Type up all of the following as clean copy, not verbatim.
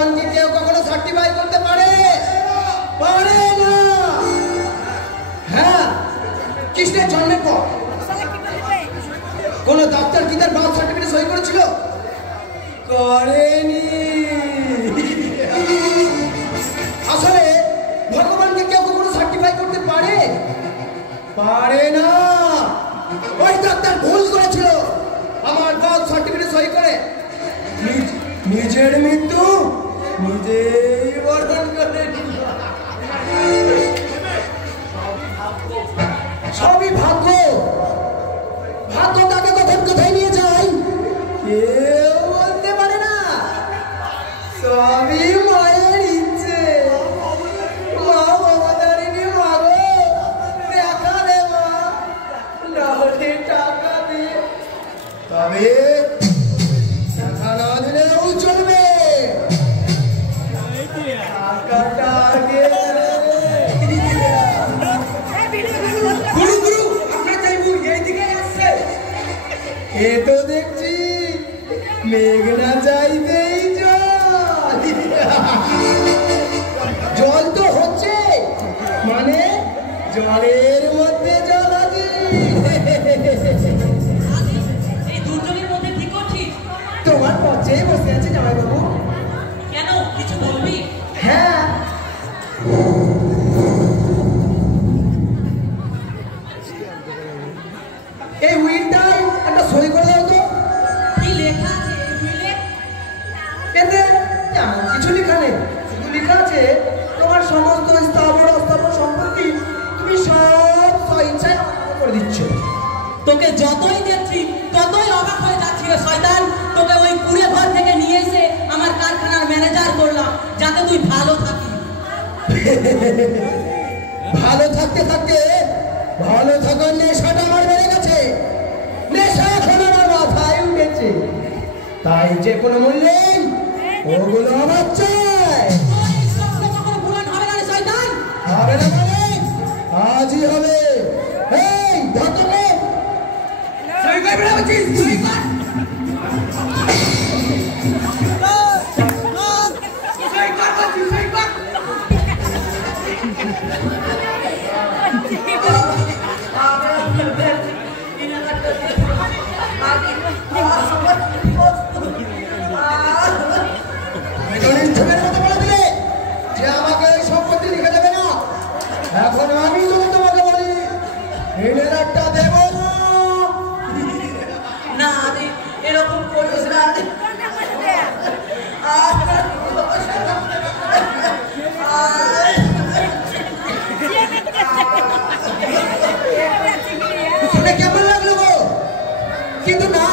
ভগবানকে কেউ কখনো সার্টিফাই করতে পারে? পারে না। হ্যাঁ, কৃষ্ণের জন্মের পর কোন ডাক্তার কি তার বার্থ সার্টিফিকেটে সই করেছিল? করেনি। আসলে ভগবানকে কেউ কখনো সার্টিফাই করতে পারে? পারে না। ওই ডাক্তার ভুল করেছিল আমার বার্থ সার্টিফিকেটে সই করে। নিজের মৃত্যু নিজেই বরণ করে নিল। সবই ভাগ্য। ভাগ্য তাকে কখন কোথায় নিয়ে যায় কেউ বলতে পারে না। সবই মায়ের ইচ্ছে। মা বাবাদারিনী মাগো, দেখা দে মা, নাহলে টাকা দে। তবে টাকা না দিলেও চলবে। টাকাটা আগে এ তো দেখছি মেঘনা চাইতেই জল তো হচ্ছে, মানে জলের মধ্যে জল আছে। তোমার পচেই বসে আছে জামাইবাবু। কেন, কিছু বলবি? হ্যাঁ, এই উইলটাই একটা সই করে দাও তো। কি লেখা আছে এই উইলে? এতে এমন কিছু লেখা নেই, শুধু লেখা আছে তোমার সমস্ত স্থাবর অস্থাবর সম্পত্তি তুমি সব স্বইচ্ছায় করে দিচ্ছ। তোকে যতই দেখছি ততই অবাক হয়ে যাচ্ছি রে শয়তান। তোকে ওই কুড়ে ঘর থেকে নিয়ে এসে আমার কারখানার ম্যানেজার করলাম যাতে তুই ভালো থাকিস। ভালো থাকতে থাকতে ভালো থাকার নেশাটা আমার বেড়ে গেছে। নেশা এখন আমার মাথায় উঠেছে, তাই যে কোনো মূল্যে ওগুলো আমার চাই। হবে না মানে আজই হবে। এই ধরতে সই করবে না বলছিস? সই কর। সই কর বলছিস, সই কর। এখন আমি যদি তোমাকে বলি একটা দেব না, এরকম করিস না। শুনে কেমন লাগলো গো? কিন্তু না,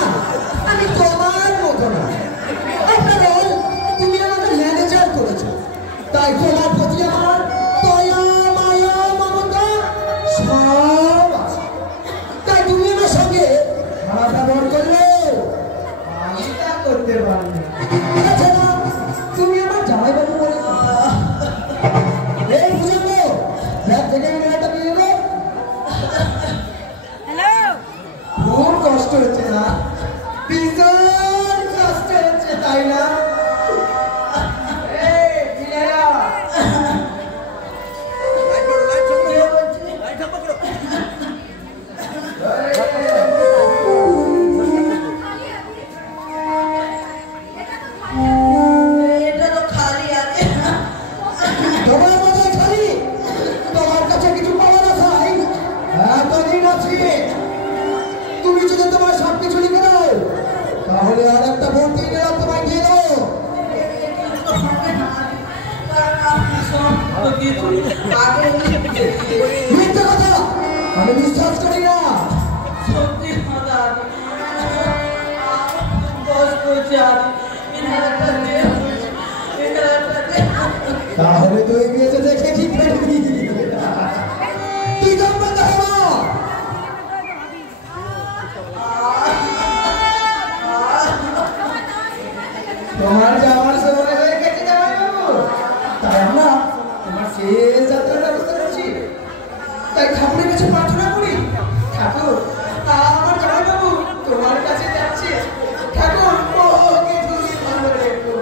আমি তোমার মতো না। আপনার তুমি আমাকে ম্যানেজার করেছো, তাই তোমার প্রতি আমার দয়া মায়া মমতা সব আছে। তাই তুমি আমার সঙ্গে খারাপ ব্যবহার করলে আমি তা করতে পারি না। তাছাড়া তুমি আমার জামাইবাবু বলে এই বুঝাবো ব্যাগ থেকে একটা নিয়ে এলো। খুব কষ্ট হচ্ছে না? ভীষণ কষ্ট হচ্ছে, তাই না? তুমি যদি তোমার সবকিছু লিখে দাও তাহলে আর একটা ভর্তি তোমায় দিয়ে দাও। মিথ্যে কথা আমি বিশ্বাস করি না। সত্যি কথা, তাহলে তুই বেঁচে দেখে কি করবি? তুই জানবে না তোমার যাওয়ার সময় হয়ে গেছে জামাইবাবু, তাই আমরা তোমার শেষ যাত্রার ব্যবস্থা করছি। তাই ঠাকুরের কাছে প্রার্থনা করি, ঠাকুর আমার জামাইবাবু তোমার কাছে যাচ্ছে। ঠাকুর ওকে তুমি ভালো রেখো,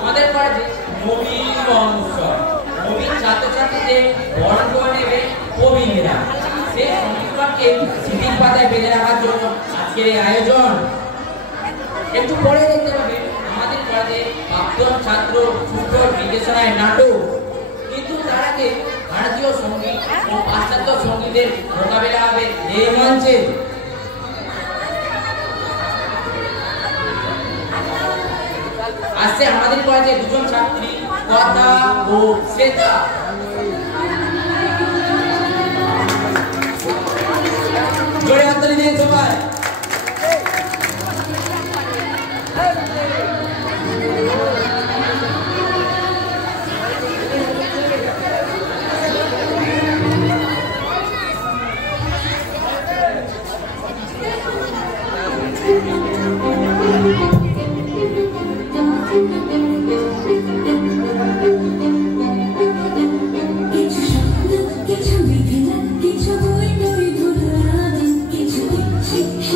আমাদের কলেজে নবীন বংশ নবীন ছাত্রছাত্রীদের বরণ করে নেবে কবিরা সেই সঙ্গীতকে স্মৃতির পাতায় বেঁধে রাখার জন্য আজকের এই আয়োজন। একটু পরে দেখতে পাবে আমাদের কলেজে প্রাক্তন ছাত্র ফুটবল বিদেশনায় নাটক, কিন্তু তার আগে ভারতীয় সঙ্গীত ও পাশ্চাত্য সঙ্গীতের মোকাবেলা হবে এই মঞ্চে। আসছে আমাদের কলেজে দুজন ছাত্রী কথা ও শ্বেতা। জোরে হাততালি দিন সবাই। কিছু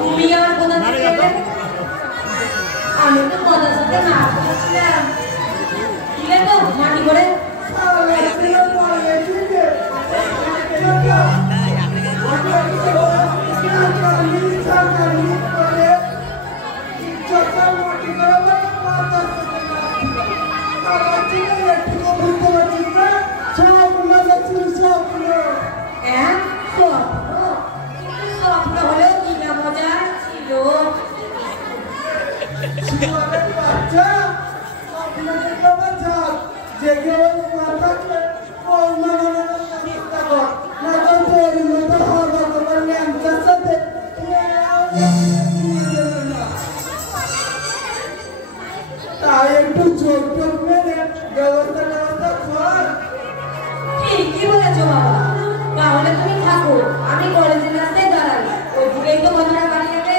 তুমি আমার কোথা থেকে এলে? আমি তো কথার সাথে না করেছিলাম। দিলে তো মাটি করে স্বপ্ন হলেও কি না মজা ছিল। তাই একটু চোখ টোক মেরে ব্যবস্থা কর। ঠিকই বলেছো বাবা, তাহলে তুমি থাকো, আমি কলেজের রাস্তায় দাঁড়াই, ওই দিকেই তো কথাটা বাড়ি যাবে।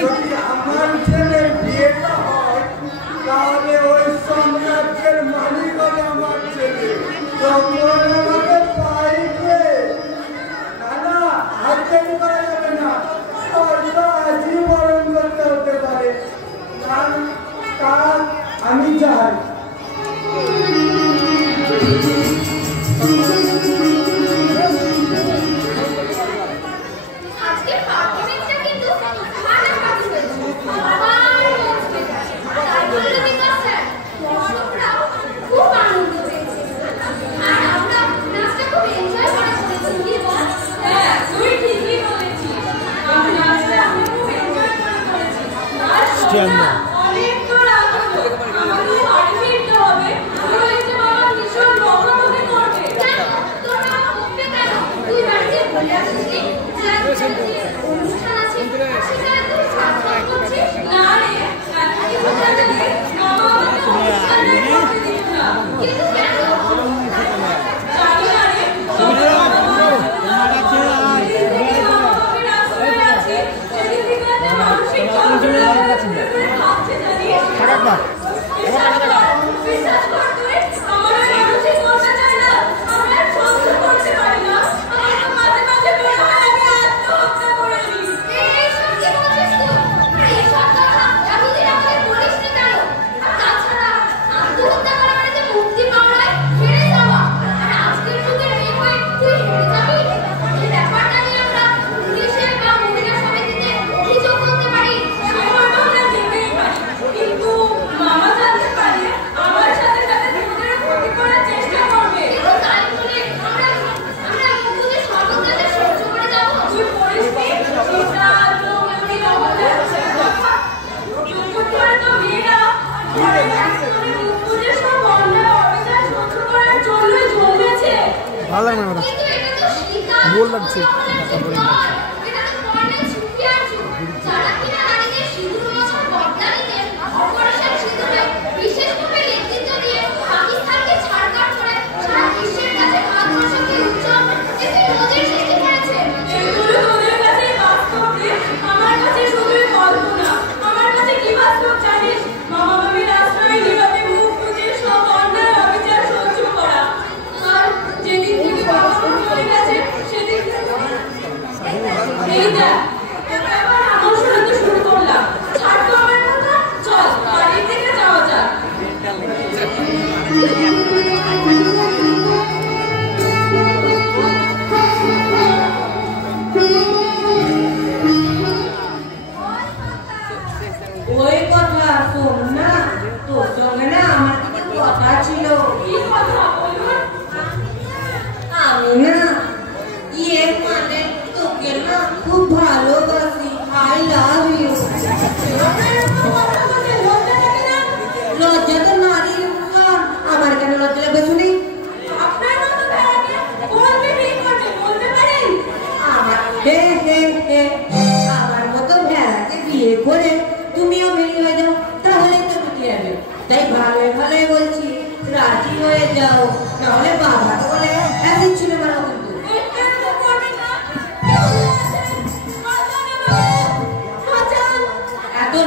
যদি আমার ছেলের বিয়েটা হয় তাহলে ওই সাম্রাজ্যের মালিক হবে আমার ছেলে। তখন আমাকে পাইবে না, হাত থেকে করা যাবে না, হয়তো আজই বরণ করতে হতে পারে। কারণ আমি চাই ভালো লাগে না বোর লাগছে।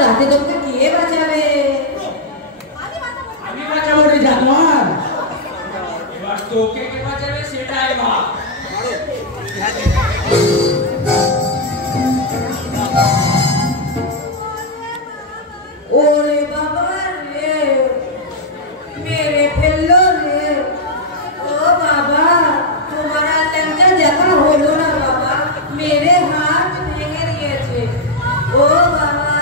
রাতে তোকে কে বাঁচাবে? আমি বাঁচাবো রে জানোয়ার। এবার তোকে কে বাঁচাবে সেটাই ভাব। ওরে বাবা রে, মেরে ফেললো রে। ও বাবা, তোমার আর ল্যাংচা দেখা হলো না বাবা, মেরে হাত ভেঙে দিয়েছে। ও বাবা,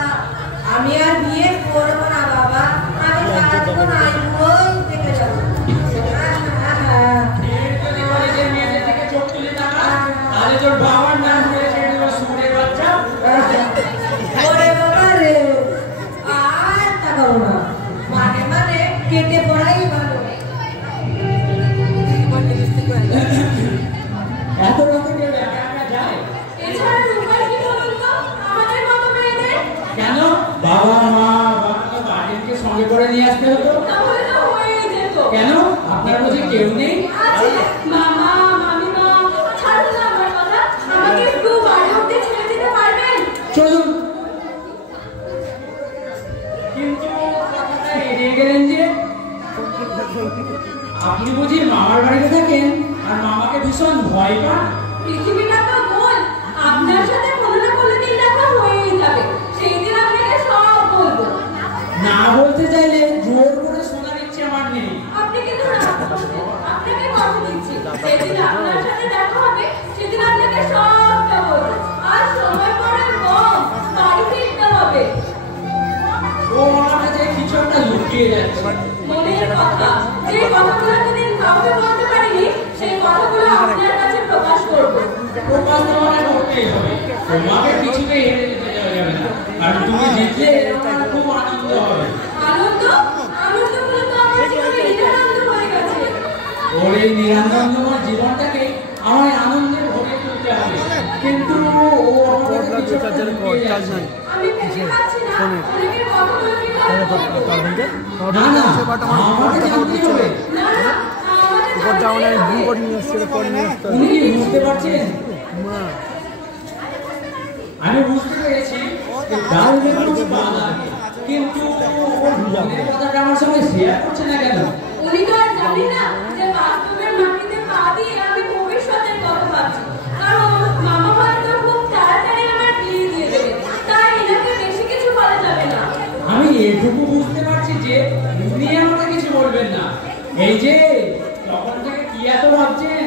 আমি আর বিয়ে করবো না বাবা, আমি কাঁদবো না, ওই থেকে যাবো। তাহলে তোর বাবার নাম হয়েছে সুরের বাচ্চা। ওরে বাবা রে, আর তাকাবো না, মানে মানে কেটে পড়াই ভালো। এত রাতে কেউ একা একা যায়? এছাড়া উপায় কি বলুন তো আমাদের মতো মেয়েদের? কেন? বাবা মা গার্জেনকে সঙ্গে করে নিয়ে আসতে হতো। তাহলে তো হয়েই যেত। কেন? আপনার বুঝি কেউ নেই? আছে, মামা মামিমা। ছাড়ুন না আমার কথা, আমাকে একটু বাড়ি অব্দি ছেড়ে দিতে পারবেন? চলুন। কিন্তু কথাটা এড়িয়ে গেলেন যে। আপনি বুঝি মামার বাড়িতে থাকেন আর মামাকে ভীষণ ভয় পান? পৃথিবীটা তো গোল, আপনার সাথে কোনো না কোনো দিন দেখা হয়েই যাবে, সেই দিন আপনাকে সব বলবো। না বলতে চাইলে জোর করে শোনার ইচ্ছে আমার নেই। আপনি কিন্তু না বলবেন, আপনাকে কথা দিচ্ছি, যেদিন আপনার সাথে দেখা হবে সেদিন আপনাকে সবটা বলবো। আর সময় পড়ে কম, বাড়ি ফিরতে হবে। ও আমার কাছে কিছু একটা লুকিয়ে যাচ্ছে। মনের কথা, যে কথাগুলো এতদিন কাউকে বলতে পারিনি, সেই কথাগুলো আপনার কাছে প্রকাশ করবো। প্রকাশ তো আমাকে করতেই হবে। তোমাকে কিছুতেই হেরে যেতে দেওয়া যাবে না। কারণ তুমি জিতলে আমার খুব আনন্দ হবে। আনন্দ? আনন্দগুলো তো আমার জীবনে নিরানন্দ হয়ে গেছে। ওর এই নিরানন্দময় জীবনটাকে আমার আনন্দে ভরে তুলতে হবে। কিন্তু ও আমার কাছে কিছু একটা লুকিয়ে যাচ্ছে। আমি ভেবে পাচ্ছি না, অনেকের কথাগুলো কি করে বলবো? না না, আমাকে জানতে হবে। না না, আমাদের উনি কি বুঝতে পারছেন? আমি বুঝতে পেরেছি যে ডাল বেগুন বাংলা, কিন্তু ওর মনের কথাটা আমার সঙ্গে শেয়ার করছে না কেন? উনি তো আর জানি না যে বাস্তবের মাটিতে পা দিয়ে আমি ভবিষ্যতের কথা ভাবছি। কারণ মামা হয়তো খুব তাড়াতাড়ি আমার বিয়ে দিয়ে দেবে, তাই এনাকে বেশি কিছু বলা যাবে না। আমি এটুকু বুঝতে পারছি যে উনি আমাকে কিছু বলবেন না। এই যে তখন থেকে কি এত ভাবছেন?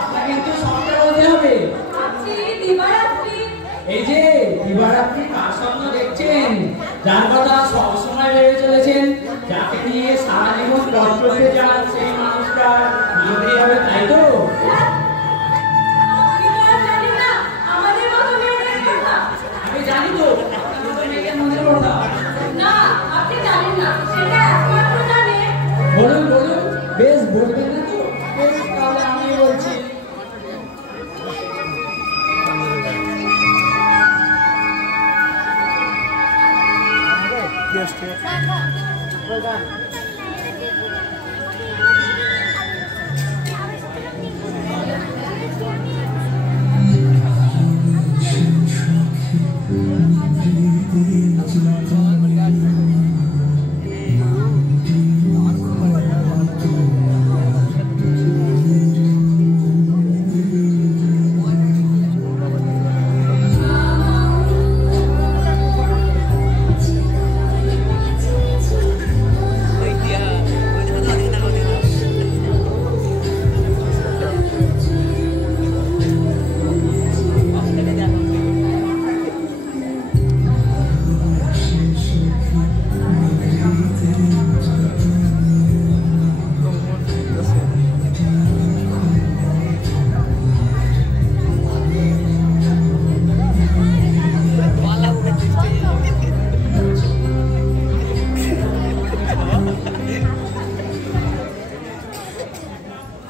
আপনাকে কিন্তু সবটা বলতে হবে। ভাবছি দিবারাত্রি। এই যে দিবারাত্রি কার স্বপ্ন দেখছেন, যার কথা সবসময় ভেবে চলেছেন, যাকে নিয়ে সারা জীবন পথ চলতে চান, সেই মানুষটা বিয়ে হবে, তাই তো? আমি তো আর জানি না আমাদের মতো মেয়েদের কথা। আমি জানি তো, কিন্তু মেয়েদের মনের কথা। না, আপনি জানেন না, সেটা একমাত্র জানে। বলুন বলুন, বেশ বলবেন না তো? বেশ, তাহলে আমি বলছি।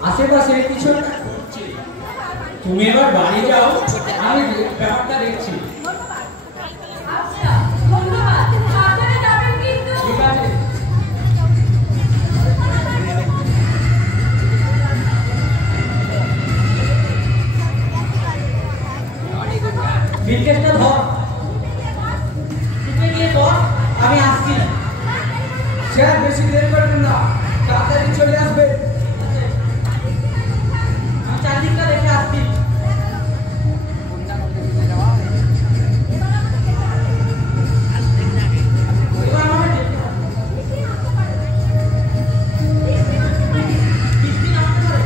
আশেপাশে কিছু একটা ঘটছে। তুমি এবার বাড়ি যাও, আমি ব্যাপারটা দেখছি। আচ্ছা, ধন্যবাদ। সাবধানে যাবেন কিন্তু। ঠিক আছে। বিলকেসটা ধর। বস আমি আসছি। স্যার বেশি দেরি করবেন না, তাড়াতাড়ি চলে আসবে। আমি চারদিকটা দেখে আসছি। এবার আমাকে দেখতে হবে। বৃষ্টি নামতে পারে।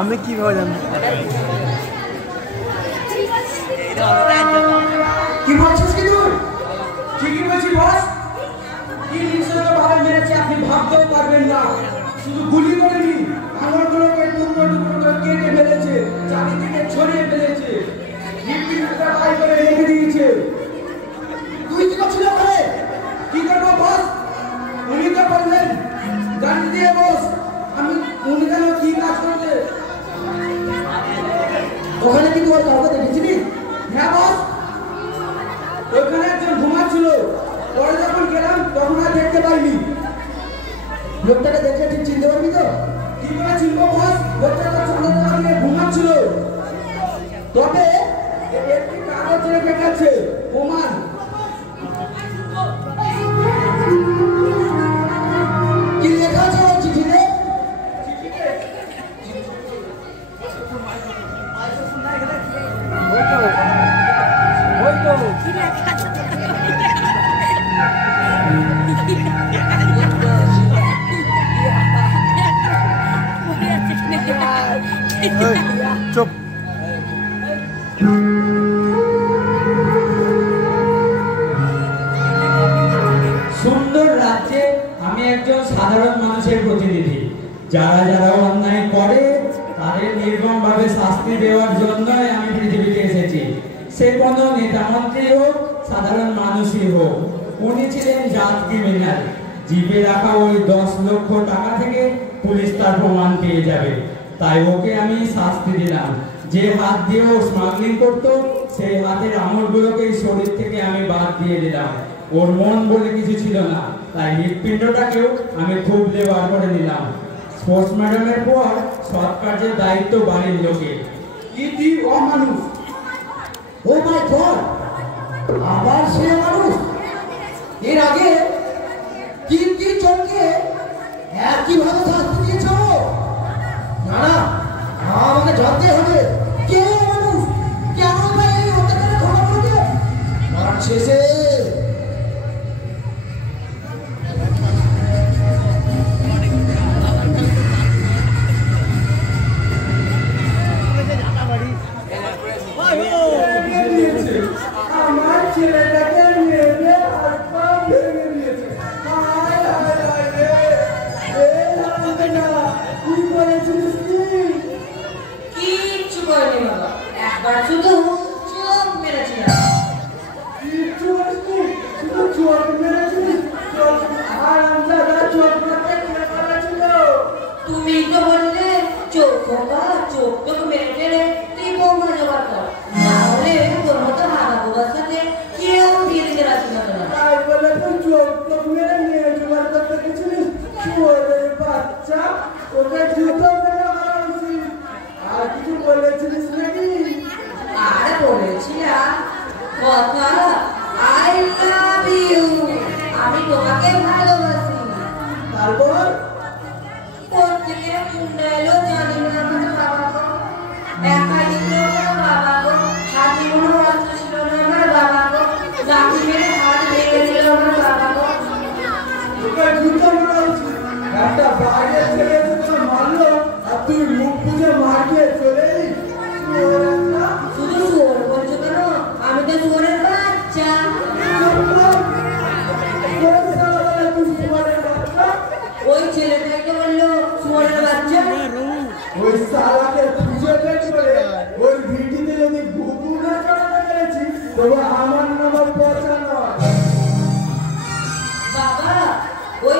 আমি কিভাবে জানবো? কি বলছিস কি তুই? ঠিকই বলছি বস। কি নিশ্চয়তা ভাবে মেরেছে আপনি ভাবতেও পারবেন না। শুধু গুলি করেনি, আঙুলগুলোকে টুকরো টুকরো করে কেটে ফেলেছে, চারিদিকে ছড়িয়ে ফেলেছে, হিপটিটা বাই করে রেখে দিয়েছে। তুই কি করছিস ওখানে? কি করবো বস? উনি তো বললেন জানি দিয়ে বস। আমি উনি কেন কি কাজ করতে? ওখানে কি তোর কাউকে দেখেছিলি? হ্যাঁ বস, ওখানে একজন ঘুমাচ্ছিল। পরে যখন গেলাম তখন আর দেখতে পাইনি। লোকটাকে দেখে ঠিক চিনতে পারবি তো? কি করে চিনবো বস? লোকটা তো চন্দ্রটা নিয়ে ঘুমাচ্ছিল। তবে একটি কাগজ রেখে গেছে প্রমাণ। কি লেখা আছে ওই চিঠিতে? চুপ। সুন্দর রাজ্যে আমি একজন সাধারণ মানুষের প্রতিনিধি। যারা যারা অন্যায় করে তাদের নির্মমভাবে শাস্তি দেওয়ার জন্যই আমি পৃথিবীতে এসেছি। সে কোনো নেতা মন্ত্রী হোক, সাধারণ মানুষই হোক। উনি ছিলেন জাত ক্রিমিনাল। জিপে রাখা ওই 10 লক্ষ টাকা থেকে পুলিশ তার প্রমাণ পেয়ে যাবে। তাই ওকে আমি শাস্তি দিলাম। যে হাত দিয়ে ও স্মাগলিং করতো সেই হাতের আঙুলগুলোকে শরীর থেকে আমি বাদ দিয়ে দিলাম। ওর মন বলে কিছু ছিল না, তাই হৃৎপিণ্ডটাকেও আমি খুব বার করে নিলাম। স্পোর্টস ম্যাডামের পর সৎ কার্যের দায়িত্ব বাড়ির লোকে। কি তুই অমানুষ? ও মাই গড, আবার সে মানুষ। এর আগে কি কি জনকে একইভাবে শাস্তি দিয়েছ? না না, আমাকে জানতে হবে কে মানুষ, কেন বা এই অত্যাচারের ঘটনাগুলোকে মারছে সে। আমার ছেলেটাকে মেরে হাত পা ভেঙে দিয়েছে। হায় হায় হায় রে, এই হারামে না, কি করেছিস তুই? কিচ্ছু করেনি বাবা, একবার শুধু চোখ মেরেছিলাম। কিচ্ছু করিস তুই? শুধু চোখ মেরেছিস? চোখ হারামজাদা, চোখ মারতে কে করেছিল? তুমি তো বললে চোখ বাবা, চোখ তোক মেরে ফেলে তুই বৌমা জোগাড় কর, নাহলে তোর মতো হাগা বোবার সাথে কেউ বিয়ে দিতে রাজি হবে না। তাই বলে তুই চোখ মেরে নিয়ে জোগাড় করতে গেছিলিস? শুয়োরের বাচ্চা, ওকে জুতো মেরে মারা উচিত। আর কিছু বলেছিলিস নাকি? আর বলেছিলাম কথা, আই লাভ ইউ, আমি তোমাকে ভালোবাসি। তারপর কোত্থেকে মুন্ডা এলো জানি না আমার বাবা গো, একা দিল আমার বাবা গো, হাতি কোনো অস্ত্র ছিল না আমার বাবা গো, লাঠি মেরে হাত ভেঙে দিল আমার বাবা গো। ওকে জুতো মারা উচিত। একটা বাইরের ছেলে তোকে মারলো আর তুই মুখ বুঝে মার খেয়ে চলে এলি? শুয়োর একটা। শুধু শুয়োর বলছো কেন? আমি তো শুয়োরের বাচ্চা। কোন শালা বলে তুই শুয়োরের বাচ্চা? ওই ছেলেটাই তো বললো শুয়োরের বাচ্চা। ওই শালাকে খুঁজে বের করে ওই ভিডিওতে যদি গুগু না চড়াতে পেরেছি তবে আমার নাম পচা নয়। বাবা, ওই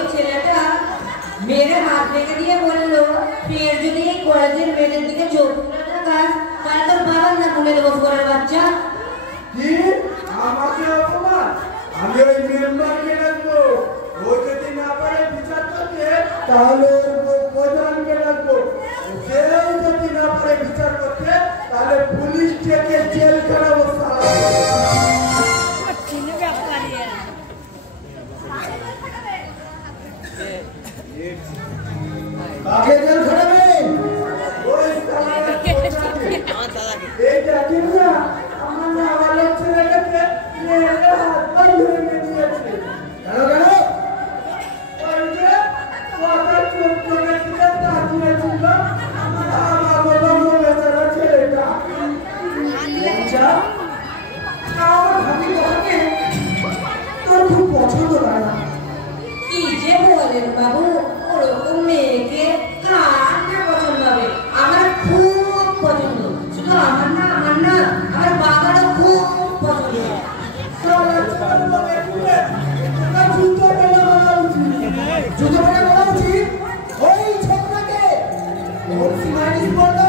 রেখে দিয়ে বললো ফের যদি এই কলেজের মেয়েদের দিকে চোখ না দেখাস তাহলে তোর বাবার না মনে দেবো করে বাচ্চা। কি আমাকে অপমান? আমি ওই মেম্বারকে রাখবো, ও যদি না পারে বিচার করতে তাহলে ওর প্রধানকে রাখবো, সেও যদি না পারে বিচার করতে তাহলে পুলিশ থেকে জেল খাটাবো। কাকে জেল খাটাবেন? ওই এই দেখেন না, আমার না ভালো ছেলেটাকে মেয়েরা হাত পা ধরে নিয়ে দিয়েছে। কেন? ওই যে কথা চোখ করে দিকে তাকিয়েছিল আমার বাবা বেচারা ছেলেটা। লজ্জা? আমার ভাবি কথাকে তোর খুব পছন্দ হয় না। কি যে বলেন বাবু, ওরকম মেয়েকে কার না পছন্দ হবে? আমার খুব পছন্দ, শুধু আমার না আমার বাবারও খুব পছন্দ। জুতো পেলে বলা উচিত ওই ছোটটাকে মাইনিস বললো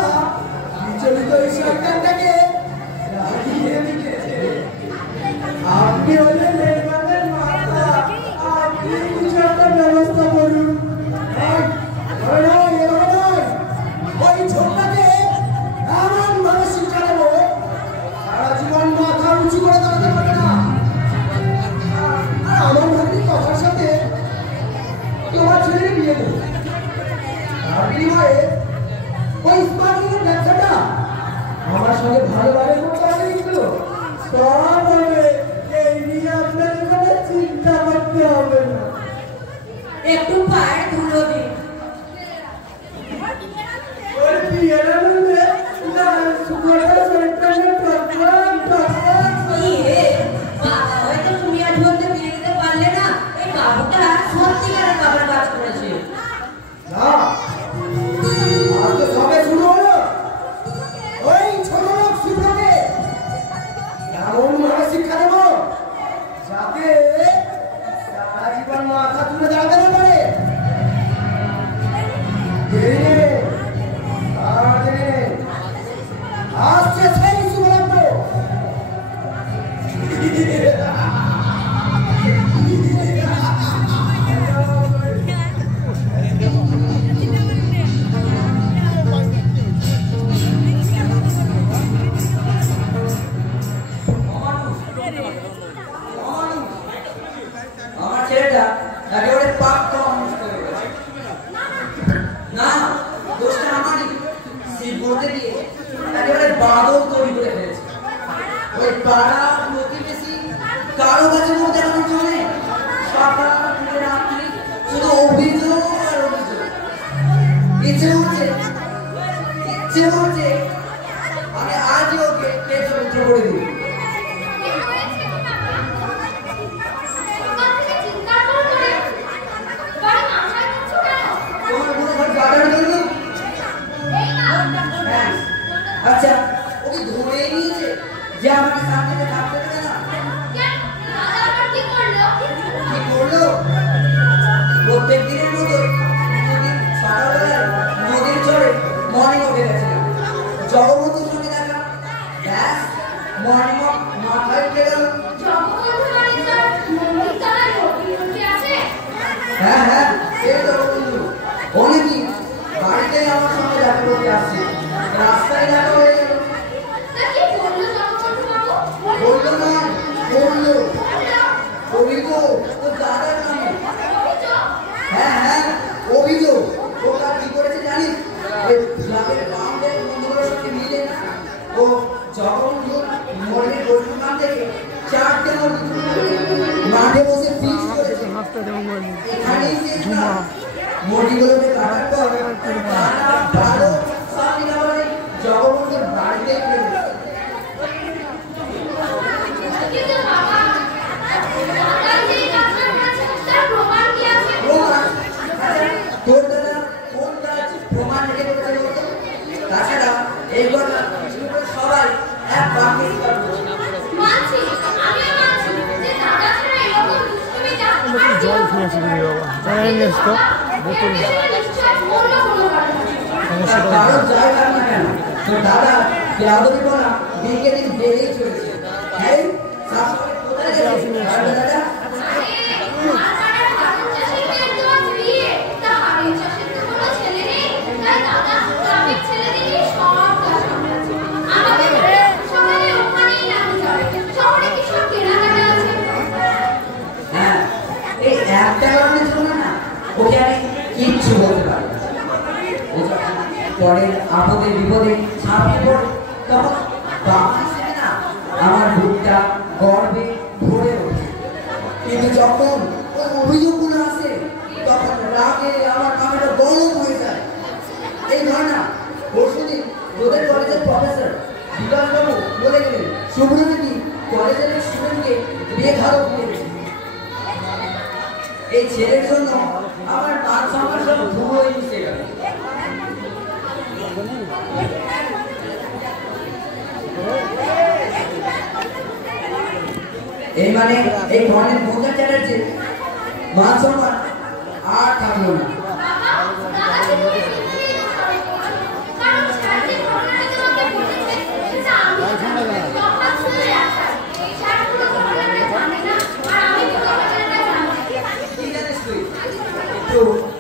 বিচলিত এই সরকারটাকে রাগিয়ে দিয়েছে। আপনি হলেন মেয়েদের মাতা, আপনি কিছু একটা ব্যবস্থা করুন। ওই ছোটটাকে এমন ভাবে শিক্ষা দেবো সারা জীবন মাথা উঁচু করে দাঁড়াতে পারবে না। আর আমার ভাবির কথার সাথে তোমার ছেলের বিয়ে দেবো, তার বিনিময়ে ওই স্মার্টফোনের ব্যবসাটা আমার সঙ্গে ভালোভাবে করতে হবে। কিন্তু সব হবে, এই নিয়ে আপনার কোনো চিন্তা করতে হবে না। একটু পায়ে ধুলো দিন। ওর বিয়ের আনন্দে লাল সুগন্ধ সরকারের প্রোগ্রাম কি রে বাবা, হয়তো তুমি আজ বলতে বিয়ে দিতে পারলে না, এই বাবুটা সত্যিকারের বাবার কাজ করেছে। না, আজ তো সবে শুরু হলো। ওই ছোট লোক শিল্পকে এমন ভাবে শিক্ষা দেবো যাতে সারা জীবন মাথা তুলে দাঁড়াতে না পারে। দেরি নেই, আর দেরি নেই, আসছে সেই শুভলগ্ন। আমার ছেলেটা একেবারে পাক্কা মানুষ হয়ে গেছে। না, দোষটা আমারই। সেই বলতে গিয়ে একেবারে বাদল তৈরি করে ফেলেছে। ওই পাড়া প্রতিবেশী কারো কাছে মুখ দেখানো চলে, সকাল থেকে রাত্রি শুধু অভিযোগ আর অভিযোগ। ইচ্ছে হচ্ছে আমি আজই ওকে পেছনে উঠে পড়ে দিই। আচ্ছা, ওকে ধরে নিয়েছে যে আমাকে সামনে থাকতে দেবে না। কি করলো? প্রত্যেক দিনের মতো সকালবেলায় নদীর চরে মর্নিং ওকে গেছিলাম। জগবন্ধুর সঙ্গে দেখা, ব্যাস মর্নিং ওয়াক মাথায় উঠে গেল। হ্যাঁ, এই জগবন্ধু অনেকই বাড়িতেই আমার সঙ্গে দেখা করতে আসছে। রাস্তায় দেখা হয়ে গেল। বললো না, বললো অভিযোগ ও দাদার নামে। হ্যাঁ, অভিযোগ। ওটা কি করেছে জানিস? ওই গ্রামের বামদের বন্ধুগুলোর সাথে মিলে ও জগবন্ধু মর্নিং গোলমাল থেকে 4টে মাঠে বসে ফিক্স করেছে। এখানেই শেষ না, মর্নিংগুলোকে কাটার পর ভালো সব মিলাবারে জগবন্ধুর বাড়িতে ফেলে। তোর দাদা কোন কাজ প্রমাণ রেখে করেছে বলতো? তাছাড়া এই কথা সবাই এক বাক্যে স্বীকার করছে। জল খেয়েছি বাবা, কারণ যাই কার না কেন তো দাদা বেয়াদবি করা দিনকে দিন বেড়েই চলেছে। হ্যাঁ শাশুড়ি কোথায় গেছে দাদা? হ্যাঁ এই একটা কারণের জন্য না ওকে আমি কিচ্ছু বলতে পারি না। পরে আপদে বিপদে ঝাঁপিয়ে পড়ে তখন বাবা হিসেবে না আমার বুকটা গর্বে ভরে ওঠে। কিন্তু যখন ওই অভিযোগগুলো আসে তখন রাগে আমার কামড়টা গরম হয়ে যায়। এই ধর না পরশুদিন তোদের কলেজের প্রফেসর বিকাশবাবু বলে গেলেন শুভ্রনীতি কলেজের স্টুডেন্টকে বেঘাতক করেছে। এই ছেলের জন্য আমার মান সম্মান সব ধুলোয় মিশে গেল। এই মানে এই ধরনের মজা চ্যাটার্জির মান সম্মান আর থাকলো না।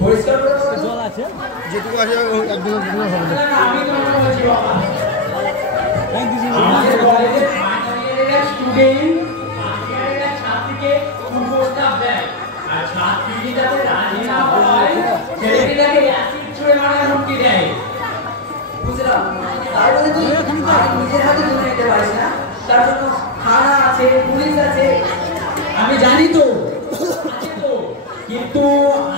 পরিষ্কার করে জল আছে যেটুকু আছে একদিন হবে না। আমি তোমাকে বলছি বাবা আমাদের কলেজে স্টুডেন্ট একটা ছাত্রীকে কুপ্রস্তাব দেয় আর ছাত্রী যাতে রাজি না হয় ছেলেটিকে অ্যাসিড ছুঁড়ে মারার হুমকি দেয়। বুঝলাম তার বলে তুই নিজের হাতে তুলে নিতে পারিস না? তার জন্য থানা আছে, পুলিশ আছে। আমি জানি তো আছে তো, কিন্তু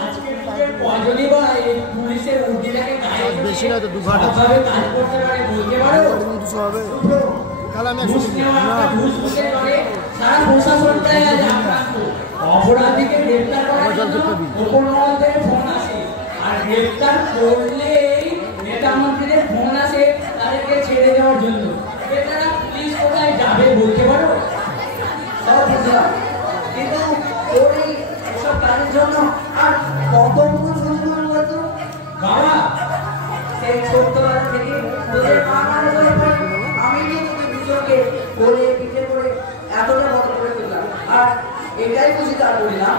আজকের যুগে কয়জনই বা এই পুলিশের উর্দিটাকে গায়ে বেশি না তো 2 ঘন্টা ভাবে কাজ করতে পারে বলতে পারো? কিছু হবে তাহলে আমি ঘুষ নেওয়া একটা ঘুষ ঘুষের করে সারা প্রশাসনটাই আজ আক্রান্ত। অপরাধীকে গ্রেপ্তার করার জন্য উপর মহল থেকে ফোন আসে আর গ্রেপ্তার করলেই নেতা মন্ত্রীদের ফোন আসে তাদেরকে ছেড়ে দেওয়ার জন্য। বেচারা পুলিশ কোথায় যাবে বলতে পারো? সব বুঝলাম, কিন্তু তোর এই এসব কাজের জন্য আর কত মানুষ সচেতন বলতো? বাবা সেই ছোট্টবেলা থেকে তোদের মা মানে বলে পড়ে আমি যে তোদের দুজনকে বলে পিঠে করে এতটা বড় করে তুললাম, আর এটাই বুঝি তার বলি না।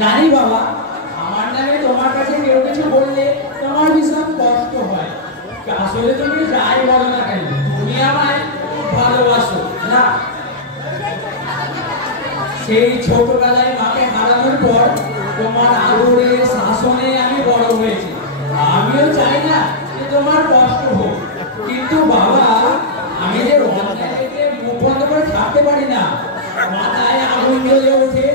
জানি বাবা, আমার নামে তোমার কাছে কেউ কিছু বললে তোমার ভীষণ কষ্ট হয়। আসলে তুমি যাই বলো না কেন তুমি আমায় খুব ভালোবাসো না সেই ছোটবেলায় মাকে হারানোর পর তোমার আদরে শাসনে আমি বড় হয়েছি। আমিও চাই না যে তোমার কষ্ট হোক, কিন্তু বাবা আমি যে অন্যায়কে মুখ বন্ধ করে থাকতে পারি না। মাথায় আগুন জ্বলে ওঠে,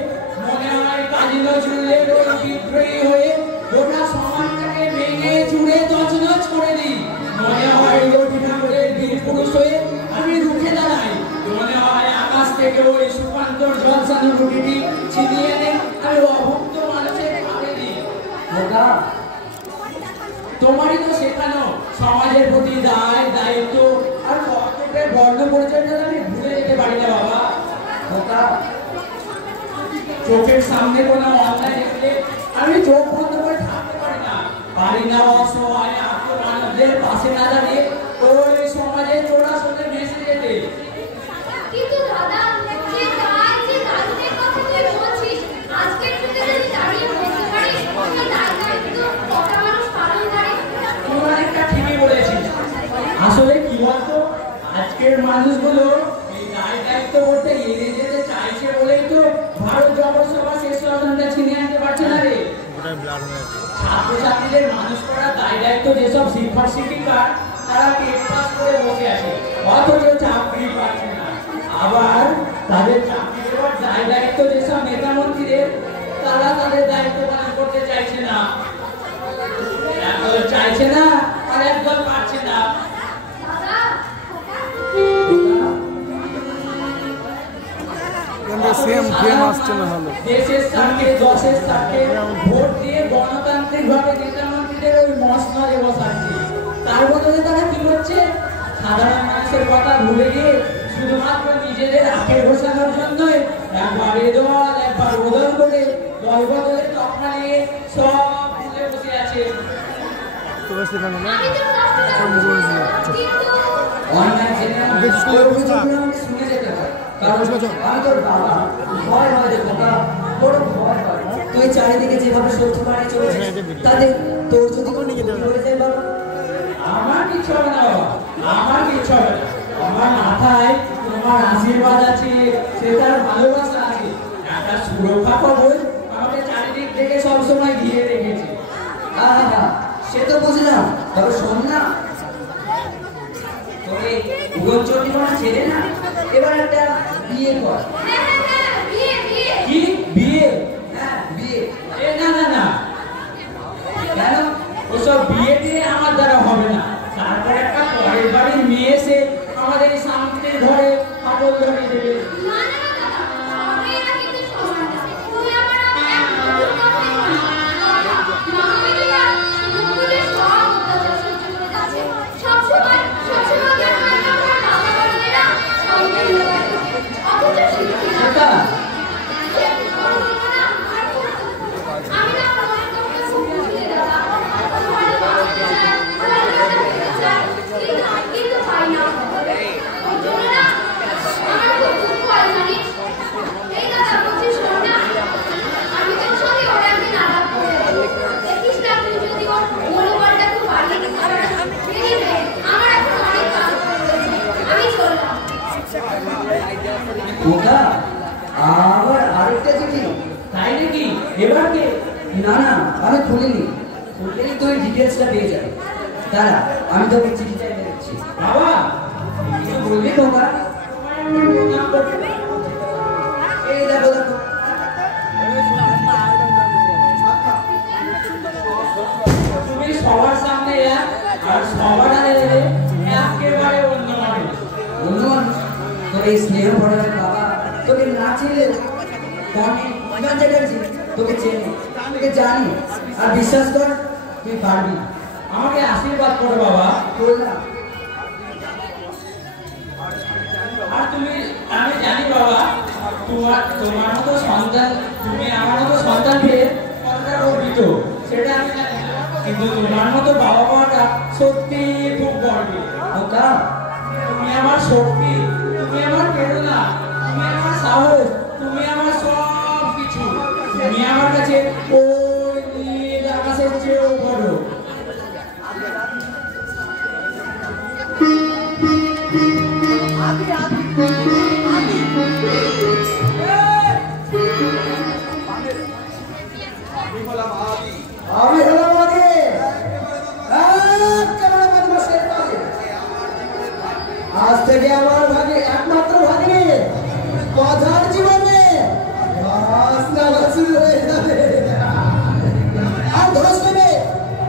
মনে হয় কাজী নজরুলের ওই বিদ্রোহী হয়ে গোটা সমাজটাকে ভেঙে চুড়ে তছনছ করে দিই। মনে হয় রবি ঠাকুরের বীর পুরুষ হয়ে আমি রুখে দাঁড়াই। মনে হয় আকাশ থেকে ওই সুকান্তর জলসানো রুটিটি ছিনিয়ে এনে আমি অভুক্ত মানুষের হাতে দিই। তোমারই তো শেখানো সমাজের প্রতি দায় দায়িত্ব আর কর্তব্যের বর্ণ পরিচয়টা আমি ভুলে যেতে পারি না বাবা। চোখের সামনে কোনো অন্যায় দেখলে আমি চোখ বন্ধ করে থাকতে পারি না অসহায় আত্মমানবদের পাশে না দাঁড়িয়ে ওই সমাজে তোরা সঙ্গে মিশে যেতে। কিন্তু দাদা যে দায় যে দায়িত্বের কথা তুই বলছিস আজকের যুগে যদি দাঁড়িয়ে বলতে পারিস ওই দায়িত্ব কটা মানুষ পালন করে? তুই অনেকটা ঠিকই বলেছিস। আসলে কি বলতো, আজকের মানুষগুলো এই দায় দায়িত্ব করতে এড়িয়ে যেতে চাইছে বলেই তো ভারত জগৎসভা শেষ শাসনটা ছিনিয়ে আনতে পারছে না রে। ছাত্রছাত্রীদের মানুষ করার দায় দায়িত্ব যেসব শিক্ষক শিক্ষিকা তারা পেট পাস করে বসে আছে, অথচ চাকরি পাচ্ছে না। আবার তাদের চাকরি দেওয়ার দায় দায়িত্ব যেসব নেতা মন্ত্রীদের তারা তাদের দায়িত্ব পালন করতে চাইছে না। একদল চাইছে না আর একদল পারছে না। সেম গেম আসছে না হলো দেশের স্বার্থে দশের স্বার্থে ভোট দিয়ে গণতান্ত্রিক ভাবে নেতা মন্ত্রীদের ওই মসনদে বসাচ্ছে। তার বদলে তারা কি করছে, সাধারণ মানুষের কথা ভুলে গিয়ে শুধুমাত্র নিজেদের আখে ঘোষানোর জন্যই একবার এ দল একবার ও দল করে দল বদলে তকমা নিয়ে সব বসে আছে। তোরা সেখানে না আমি তো কষ্ট কিন্তু অনলাইন শুনে যেতে হয় কারণ আমি তোর বাবা ভয় হয় রে বাবা, বড় ভয় হয়। তুই চারিদিকে যেভাবে সত্যি পারে চলেছিস তাতে তোর যদি কোনো নিয়ে হয়ে যায় বাবা। আমার কিচ্ছু হবে না বাবা, আমার কিচ্ছু হবে না। আমার মাথায় তোমার আশীর্বাদ আছে, সেটার ভালোবাসা আছে, একটা সুরক্ষা কবচ আমাকে চারিদিক থেকে সবসময় ঘিরে রেখেছে। আহা, সে তো বুঝলাম, তবে শোন না, তোকে ভুবন চন্ডিমা ছেড়ে না এবার একটা বিয়ে কর। হ্যাঁ বিয়ে বিয়ে কি বিয়ে? হ্যাঁ বিয়ে। এ না না না, কেন? ওসব বিয়ে দিয়ে আমার দ্বারা হবে না। তারপর একটা পরের বাড়ির মেয়ে এসে আমাদের এই শান্তির ঘরে পাগল ধরিয়ে দেবে। না না না দাদা সবাই না কিন্তু সমান তুমি আমার এক নতুন কথাই মানবিকতা মুকুলের সব অত্যাচার সহ্য করে যাচ্ছে সবসময় আমার বাবা বড়রা সঙ্গে নিয়ে অথচ শিখি না এটা আমি না অনেক কথা শুনছি দাদা তোমার কিন্তু পাই না ওই জন্য না আমার খুব দুঃখ হয় জানিস। এই দাদা বলছিস শোন না, আমি তোর সাথে ওর একদিন আলাপ করে দেখিস না তুই যদি ওর মনোবলটা একটু বাড়িয়ে দিতে পারিস। আমার এখন অনেক কাজ রয়েছে, আমি চললাম। ওটা আবার আরেকটা চিঠি। তাই নাকি? এবার কে? না না আমি খুলিনি, খুললেই তুই ডিটেলসটা পেয়ে যাবে। দাঁড়া আমি তোকে চিঠিটা এনে দিচ্ছি। বাবা কিছু বলবি বাবা? এই দেখো দেখো, তুমি সবার সামনে এক আর সবার আগে একেবারে অন্য মানুষ। অন্য মানুষ তোর এই স্নেহ ভরা বাবা তোকে না চিনলে তোকে চেনে, তোকে জানি, আর বিশ্বাস কর তুই পারবি। আমাকে আশীর্বাদ করো বাবা। বললাম আর তুমি, আমি জানি বাবা, তোমার মতো সন্তান, তুমি আমার মতো সন্তান পেয়ে কতটা গর্বিত সেটা আমি জানি, কিন্তু তোমার মতো বাবা মাটা সত্যি খুব গর্বিত। ওটা তুমি আমার শক্তি, তুমি আমার প্রেরণা, তুমি আমার সাহস, তুমি আমার সব কিছু। তুমি আমার কাছে ওই নীল আকাশের চেয়েও বড়। আমি হলাম আগে একেবারে বদমাশের ভাগে। আজ থেকে আমার ভাগে একমাত্র ভাগে কথার জীবনে রাস্তা শুরু হয়ে যাবে। আর ধস নেবে,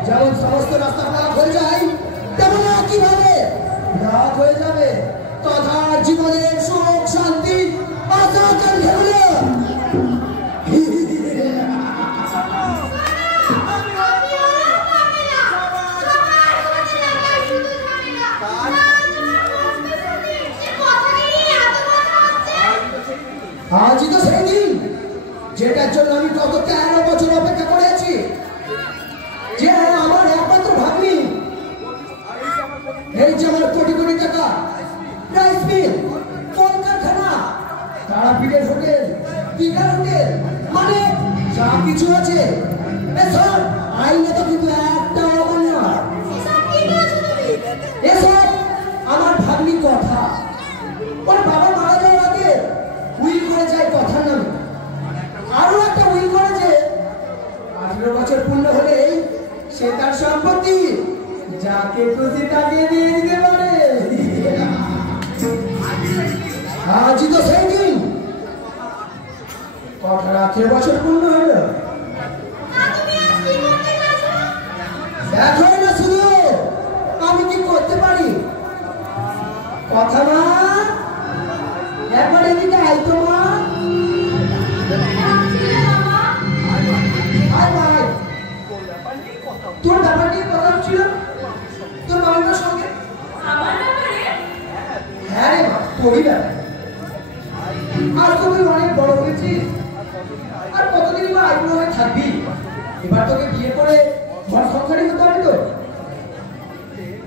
যেমন সমস্ত রাস্তা পাক হয়ে যায় তেমন একইভাবে রাত হয়ে যাবে তথার জীবনের সুখ শান্তি আকাঙ্ক্ষাগুলো। আজই তো সেই দিন যেটার জন্য আমি গত 13 বছর অপেক্ষা করেছি, যে আমার একমাত্র ভাগ্নি, এই যে আমার কোটি কোটি টাকা, রাইস মিল, কল কারখানা, তারাপীঠের হোটেল, দীঘার হোটেল, মানে যা কিছু আছে এসব আইনে তো কিন্তু একটা অমান্য। এসব আমার ভাগ্নির কথা। ওর বাবা মারা যাওয়ার আগে উইল করে যায় কথার নামে, আরো একটা উইল করে যে 18 বছর পূর্ণ হলেই সে তার সম্পত্তি যাকে খুশি তাকে দিয়ে দিতে পারে। আজই তো সেই দিন, কথা 18 বছর পূর্ণ হলো। দেখো না শুধু আমি কি করতে পারি। কথা মা, একবার এদিকে আই তো মা। আয় ভাই, তোর ব্যাপার নিয়ে কথা ছিল তোর বাবার সঙ্গে। হ্যাঁ রে মা, তোরই ব্যাপার। আর তুমি অনেক বড় হয়েছিস, আর কতদিন বা আইবুড়ো হয়ে থাকবি। এবার তোকে বিয়ে করে ঘর সংসারই হতে পারি তো।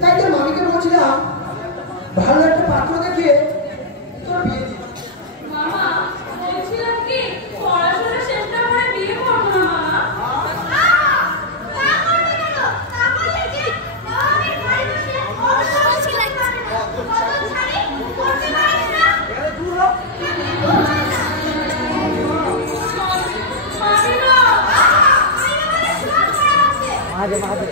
তাই তোর মামিকে বলছিলাম ভালো একটা পাত্র দেখিয়ে তোর বিয়ে দিই। মামা বলছিলাম কি পড়াশোনা শেষ না করে বিয়ে করবো না মামা। আগে আগে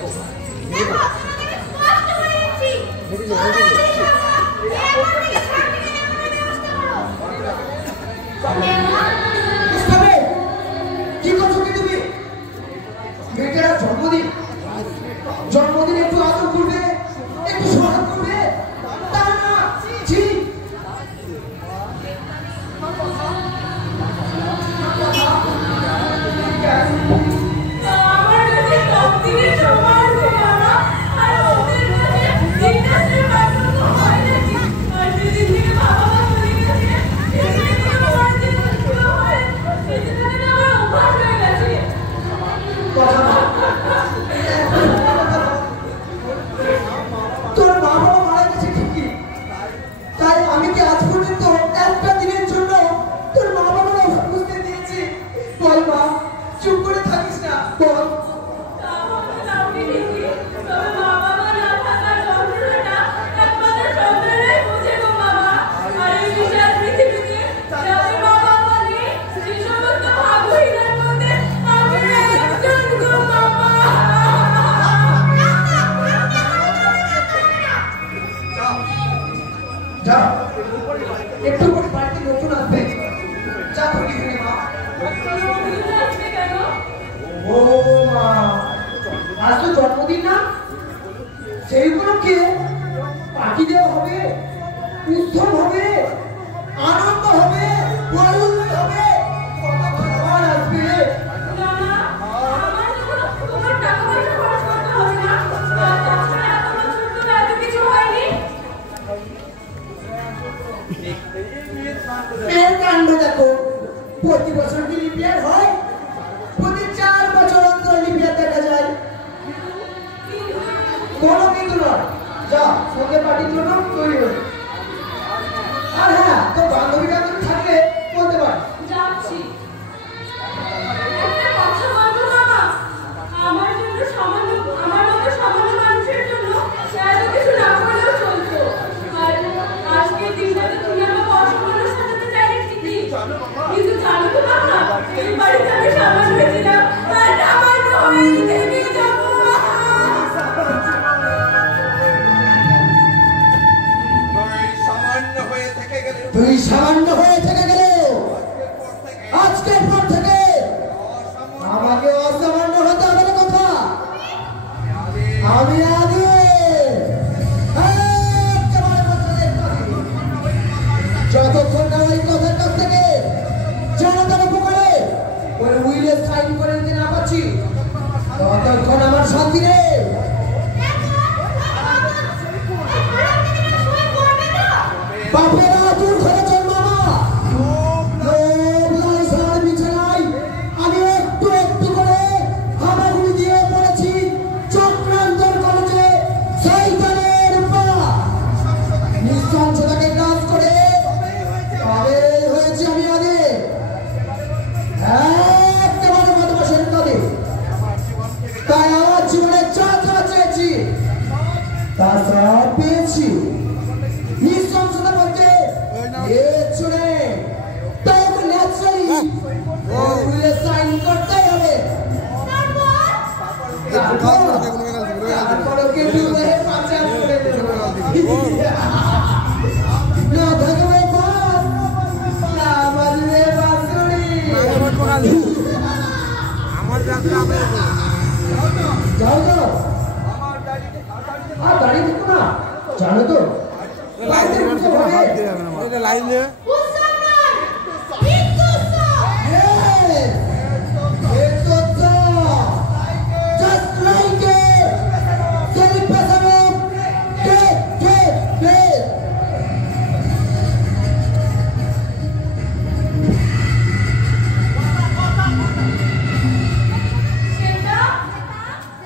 কি করছো কি তুমি? মেয়েটার জন্মদিন একটু আদর করবে, একটু স্মরণ করবে, তা না জি। আমার কাছে সব দিনের সমান মামা, আর ওদের কাছে ইন্টারেস্টের ব্যাপারটা হয় নাকি? আর যেদিন থেকে বাবা মা চলে গেছে সেদিন থেকে আমার যে কষ্ট হয় সেদিন থেকে আমার অভ্যাস হয়ে গেছে। তোর মা বাবা মারা গেছে ঠিকই, তাই আমি কি আজ পর্যন্ত একটা দিনের জন্য তোর মা বাবার অভাব বুঝতে দিয়েছি? বল মা, চুপ করে থাকিস না, বল। তাহলে ঠিকই, তবে মা বাবা না থাকার যন্ত্রণাটা একমাত্র সন্তানরাই বোঝে গো মামা। আর এই বিশাল পৃথিবীতে যাদের মা বাবা নেই সে সমস্ত ভাগ্যহীনের মধ্যে আমি একজন গো মামা। যা, একটু পরে বাড়িতে নতুন আসবে, যা থাকি মা। আসবে কেন? ও মা, আজ তো জন্মদিন না, সেই উপলক্ষে পার্টি দেওয়া হবে, উৎসব হবে, আনন্দ হবে, বড়ুল্লাস হবে, কত খাবার আসবে। মামা, আমার তো তোমার টাকা পয়সা খরচ করতে হবে না। আর তাছাড়া এত বছর তো এত কিছু হয়নি। মেয়ের কাণ্ড দেখো, প্রতি বছর কি লিপিয়ার হয়? প্রতি 4 বছর অন্তর লিপিয়ার দেখা যায়। কোনো কিন্তু নয়, যা সঙ্গে পার্টির জন্য তৈরি হবে। আর হ্যাঁ, তো বান্ধবীটা তুমি থাকলে বলতে পার। যাচ্ছি। একটা কথা বলবো মামা, আমার মতো সামান্য মানুষের জন্য এত কিছু না করলেও চলতো। আর আজকের দিনটাতে তুমি আমাকে অসম্মান সাজাতে চাইলে ঠিকই, কিন্তু জানো তো মামা, এই বাড়িতে আমি সামান্য ছিলাম আর সামান্য হয়ে থেকে যাবো। তুই সামান্য হয়ে থেকে গেলে আজকের পর থেকে আমাকে অসামান্য হতে হবে না কথা। আমি আগে একেবারে বছরের কথা। যতক্ষণ না ওই কথার কাছ থেকে জনতার উপকারে ওই উইলে সাইন করে দিতে না পারছি ততক্ষণ আমার শান্তি নেই। বাপেরা দূর করে চল মামা, লোভ লালসার বিছানায় আমি একটু একটু করে হামাগুড়ি দিয়ে পড়েছি চক্রান্তর করেছে শয়তানের পা। নিঃসংসতাকে গ্রাস করে তবে হয়েছি আমি আগে একেবারে বদমাশের কাঁধে। তাই আমার জীবনে যা যা চেয়েছি তা সব পেয়েছি। নিঃসংসতা বলতে এ চলে, তাই ওকে ন্যাচারালি উইলে সাইন করতেই হবে। তারপরে ওকে দুধে পাঁচে করে দেবো। না থাকবে বাস, না বাজবে বাঁশুড়ি। আমার যাত্রা যাও যাও, আর গাড়ি দেখো না, জানো তো লাইন দিয়ে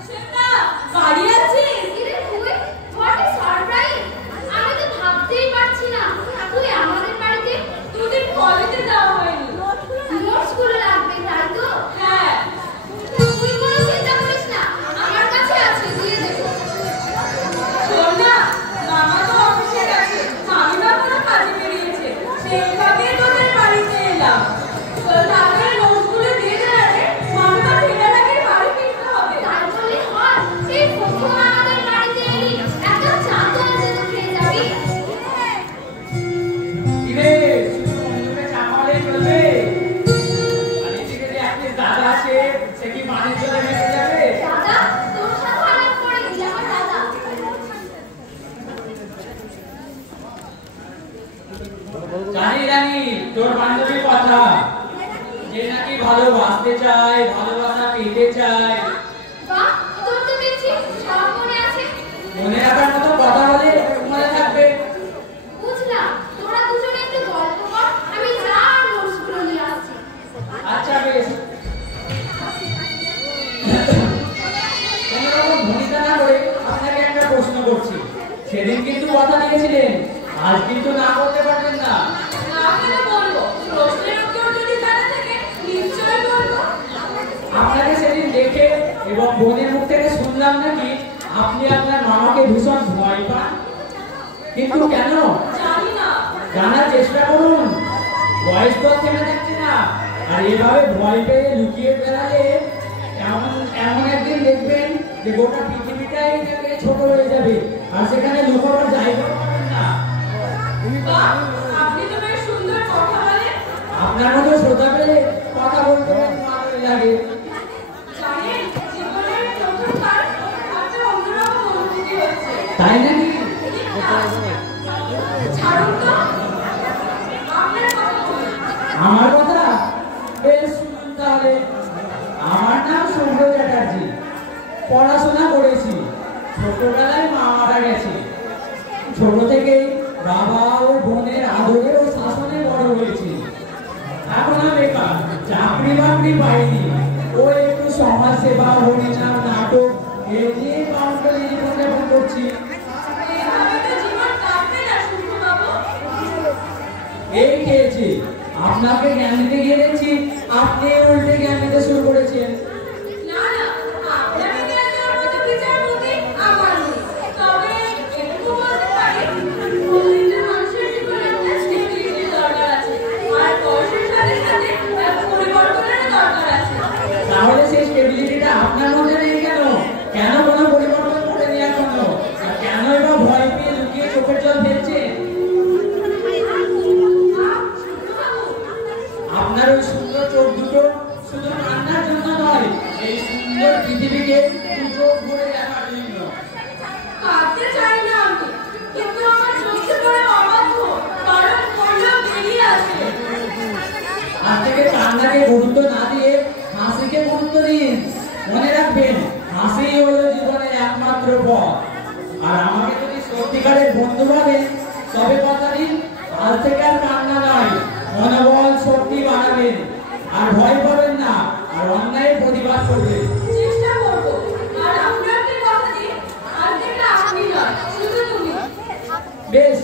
সেটা নাকি ভালোবাসতে চায়, ভালোবাসা পেতে চায়। বাহ, তোর তো দেখছি সব মনে আছে। মনে রাখার মতো কথা হলে মনে থাকবে। বুঝলাম, তোরা দুজনে একটু গল্প কর, আমি যা নোটসগুলো নিয়ে আসছি। আচ্ছা বেশ। কোনোরকম ভূমিকা না করে আপনাকে একটা প্রশ্ন করছি। সেদিন কিন্তু কথা দিয়েছিলেন, আজ কিন্তু না করতে পারবেন না। না কেন বলবো? প্রশ্নের উত্তর যদি জানা থাকে নিশ্চয়ই বলবো। আপনাকে সেদিন দেখে এবং বোনের মুখ থেকে শুনলাম নাকি আপনি আপনার মামাকে ভীষণ ভয় পান। কিন্তু কেন জানি না। জানার চেষ্টা করুন। বয়স তো থেমে যাচ্ছে না, আর এভাবে ভয় পেয়ে লুকিয়ে বেড়ালে এমন একদিন দেখবেন যে গোটা পৃথিবীটাই ছোট হয়ে যাবে, আর সেখানে লুকানোর জায়গা পাবেন না। বাহ, আপনি তো বেশ সুন্দর কথা বলেন। আপনার মতো শ্রোতা পেলে কথা বলতে বেশ ভালোই লাগে। জানেন, জীবনের প্রথমবার একটা অন্যরকম অনুভূতি হচ্ছে। তাই নাকি? ছাড়ুন তো, আপনার কথা বলুন। আমার কথা বেশ শুনুন তাহলে। আমার নাম শুভ্র চ্যাটার্জি। পড়াশোনা করেছি, ছোটবেলায় মা মারা গেছে। ছোট থেকেই বাবা ও বোনের আদরে ও শাসনে বড় হয়েছি। এখন আমি বেকার, চাকরি বাকরি পাইনি। ও একটু সমাজ সেবা, হরিনাম, নাটক এই নিয়ে কাউন্টার জীবনযাপন করছি। এভাবে তো জীবন কাটবে না শুভবাবু। এই খেয়েছি, আপনাকে জ্ঞান দিতে গিয়ে দেখছি আপনি উল্টে জ্ঞান দিতে শুরু করেছেন। না না, আপনাকে জ্ঞান দেওয়ার মতো বিচারপতি আমার নেই। তবে একটু বলতে পারি, প্রত্যেকটা মানুষের জীবনে একটা স্টেবিলিটির দরকার আছে, আর বয়সের সাথে সাথে একটা পরিবর্তনেরও দরকার আছে। তাহলে সেই স্টেবিলিটিটা আপনার মধ্যে নেই কেন? কেন কোনো পরিবর্তন করে নেওয়ার জন্য? আর কেন এবার ভয় পেয়ে লুকিয়ে চোখের জল ফেলছেন? আপনার ওই সুন্দর চোখ দুটো শুধু কান্নার জন্য নয়, এই সুন্দর পৃথিবীকে চোখ ভরে দেখার জন্য। কাঁদতে চাই না আমি, কিন্তু আমার চোখে পড়ে অবাধ্য, কারণ পড়লেও বেরিয়ে আসে। আজ থেকে কান্নাকে গুরুত্ব না দিয়ে হাসিকে গুরুত্ব দিন। মনে রাখবেন, হাসি হলো জীবনের একমাত্র পথ। আর আমাকে যদি সত্যিকারের বন্ধু ভাবেন তবে কথা দিন, আজ থেকে আর কান্না নয়, মনোবল শক্তি বাড়াবেন। আর ভয় পাবেন না, আর অন্যায়ের প্রতিবাদ করবেন। চেষ্টা করবো। আর আপনাকে কথা দিই, আজ থেকে আপনি নয়, শুধু তুমি। বেশ,